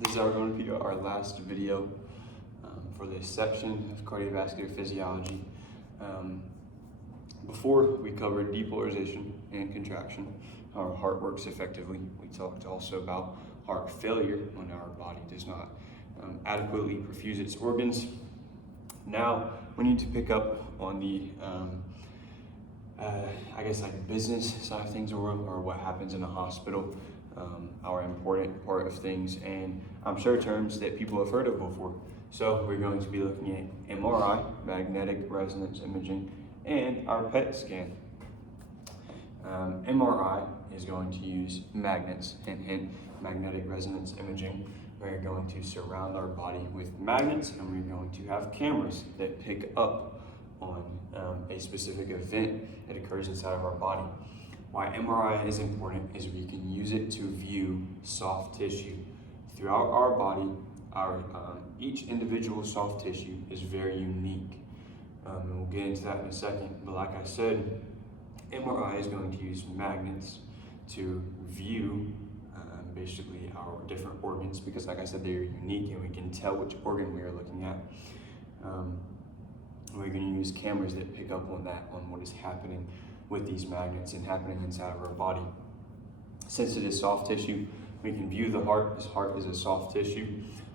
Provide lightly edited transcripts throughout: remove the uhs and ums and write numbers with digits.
This is going to be our last video for this section of cardiovascular physiology. Before we covered depolarization and contraction, how our heart works effectively. We talked also about heart failure when our body does not adequately perfuse its organs. Now we need to pick up on the business side of things, or what happens in a hospital, our important part of things, and I'm sure terms that people have heard of before. So we're going to be looking at MRI, magnetic resonance imaging, and our PET scan. MRI is going to use magnets, hint, magnetic resonance imaging. We're going to surround our body with magnets, and we're going to have cameras that pick up on a specific event that occurs inside of our body. Why MRI is important is we can use it to view soft tissue. Throughout our body, each individual soft tissue is very unique. And we'll get into that in a second, but like I said, MRI is going to use magnets to view basically our different organs, because like I said, they're unique and we can tell which organ we are looking at. We're going to use cameras that pick up on that, on what is happening with these magnets and happening inside of our body. Since it is soft tissue, we can view the heart. This heart is a soft tissue.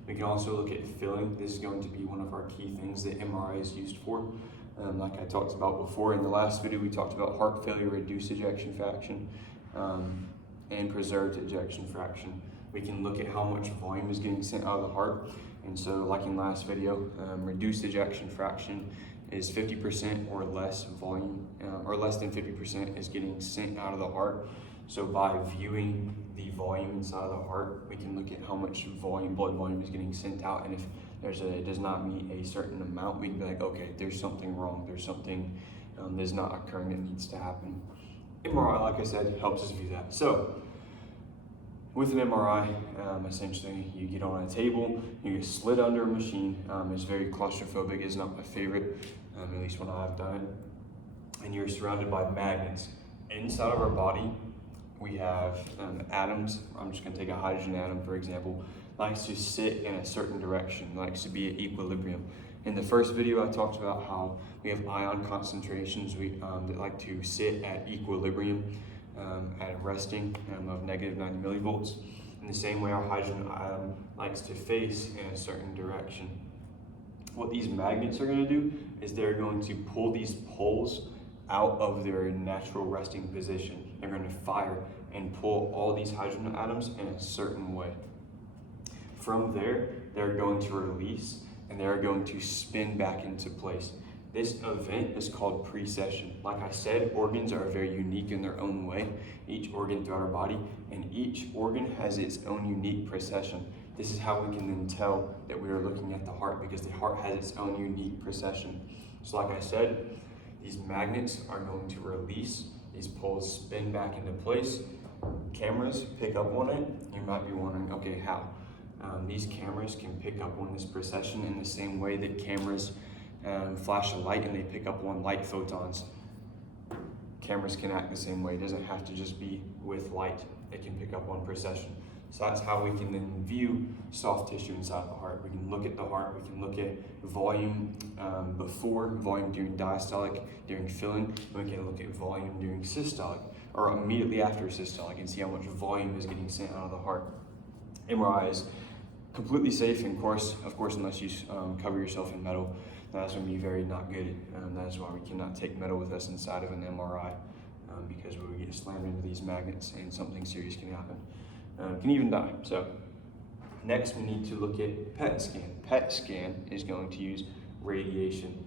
We can also look at filling. This is going to be one of our key things that MRI is used for. Like I talked about before in the last video, we talked about heart failure, reduced ejection fraction, and preserved ejection fraction. We can look at how much volume is getting sent out of the heart. And so like in last video, reduced ejection fraction is 50% or less volume, or less than 50% is getting sent out of the heart. So by viewing the volume inside of the heart, we can look at how much blood volume is getting sent out. And if it does not meet a certain amount, we can be like, okay, there's something wrong. There's something that's not occurring that needs to happen. MRI, like I said, helps us view that. So with an MRI, essentially you get on a table, you get slid under a machine. It's very claustrophobic, it's not my favorite, at least when I've done it. And you're surrounded by magnets. Inside of our body, we have atoms. I'm just gonna take a hydrogen atom, for example, likes to sit in a certain direction, likes to be at equilibrium. In the first video, I talked about how we have ion concentrations that like to sit at equilibrium, at resting of negative 90 millivolts. In the same way, our hydrogen atom likes to face in a certain direction. What these magnets are going to do is they're going to pull these poles out of their natural resting position. They're going to fire and pull all these hydrogen atoms in a certain way. From there, they're going to release and they're going to spin back into place. This event is called precession. Like I said, organs are very unique in their own way, each organ throughout our body, and each organ has its own unique precession. This is how we can then tell that we are looking at the heart, because the heart has its own unique precession. So like I said, these magnets are going to release, these poles spin back into place, cameras pick up on it. You might be wondering, okay, how? These cameras can pick up on this precession in the same way that cameras flash a light and they pick up on light photons. Cameras can act the same way. It doesn't have to just be with light. It can pick up on precession. So that's how we can then view soft tissue inside the heart. We can look at the heart, we can look at volume before, volume during diastolic, during filling, and we can look at volume during systolic, or immediately after systolic, and see how much volume is getting sent out of the heart. MRI is completely safe, and of course, unless you cover yourself in metal. That's going to be very not good. That is why we cannot take metal with us inside of an MRI, because we would get slammed into these magnets and something serious can happen. Can even die. So next we need to look at PET scan. PET scan is going to use radiation.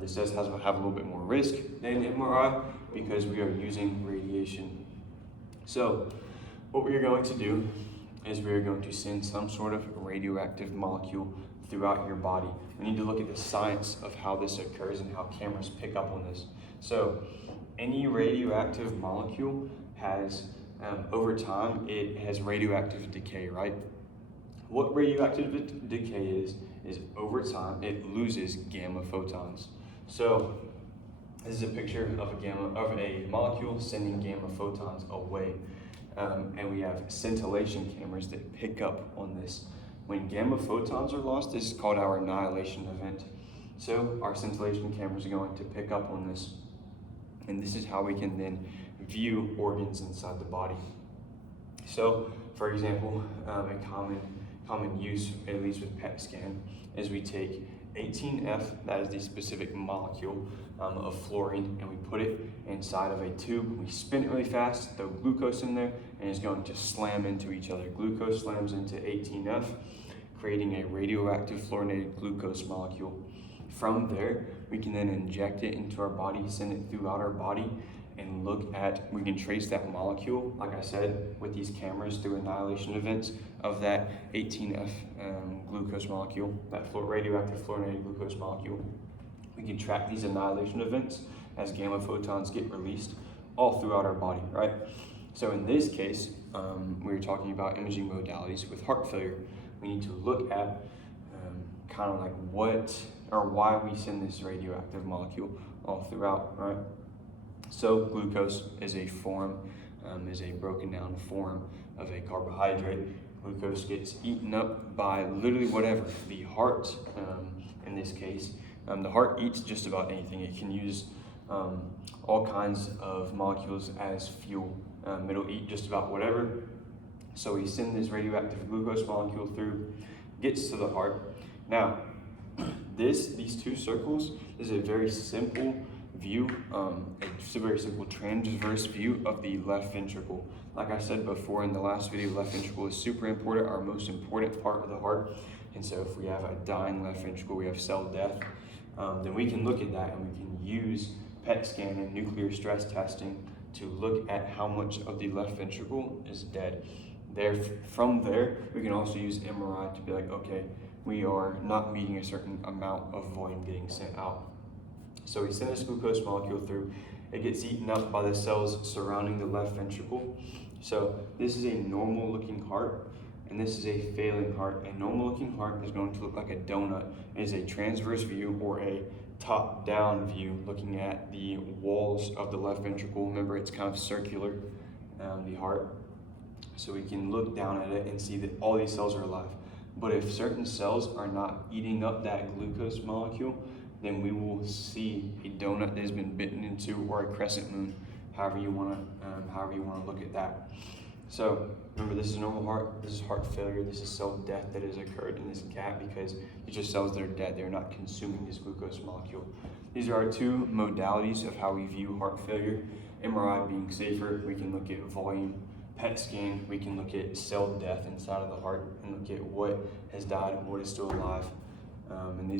This does have a little bit more risk than MRI because we are using radiation. So what we are going to do is we are going to send some sort of radioactive molecule throughout your body. We need to look at the science of how this occurs and how cameras pick up on this. So any radioactive molecule has, over time, it has radioactive decay, right? What radioactive decay is over time, it loses gamma photons. So this is a picture of a molecule sending gamma photons away. And we have scintillation cameras that pick up on this When gamma photons are lost, this is called our annihilation event. So our scintillation cameras are going to pick up on this, and this is how we can then view organs inside the body. So, for example, a common use, at least with PET scan, is we take 18F, that is the specific molecule of fluorine, and we put it inside of a tube. We spin it really fast, throw glucose in there, and it's going to slam into each other. Glucose slams into 18F, creating a radioactive fluorinated glucose molecule. From there, we can then inject it into our body, send it throughout our body, and we can trace that molecule, like I said, with these cameras through annihilation events of that 18F glucose molecule, that radioactive fluorinated glucose molecule. We can track these annihilation events as gamma photons get released all throughout our body, right? So in this case, we're talking about imaging modalities with heart failure. We need to look at kind of like why we send this radioactive molecule all throughout, right? So glucose is a broken down form of a carbohydrate. Glucose gets eaten up by literally whatever. The heart, in this case, the heart eats just about anything. It can use all kinds of molecules as fuel. It'll eat just about whatever. So we send this radioactive glucose molecule through, gets to the heart. Now, these two circles is a very simple view, it's a very simple transverse view of the left ventricle. Like I said before in the last video, left ventricle is super important, our most important part of the heart. And so if we have a dying left ventricle, we have cell death, then we can look at that and we can use PET scan and nuclear stress testing to look at how much of the left ventricle is dead. From there, we can also use MRI to be like, okay, we are not meeting a certain amount of volume getting sent out. So we send this glucose molecule through, it gets eaten up by the cells surrounding the left ventricle. So this is a normal looking heart, and this is a failing heart. A normal looking heart is going to look like a donut. It is a transverse view or a top down view looking at the walls of the left ventricle. Remember, it's kind of circular, the heart. So we can look down at it and see that all these cells are alive. But if certain cells are not eating up that glucose molecule, then we will see a donut that has been bitten into, or a crescent moon, however you want to look at that. So remember, this is a normal heart. This is heart failure. This is cell death that has occurred in this gap because these are cells that are dead. They're not consuming this glucose molecule. These are our two modalities of how we view heart failure. MRI being safer, we can look at volume. PET scan, we can look at cell death inside of the heart and look at what has died and what is still alive. And these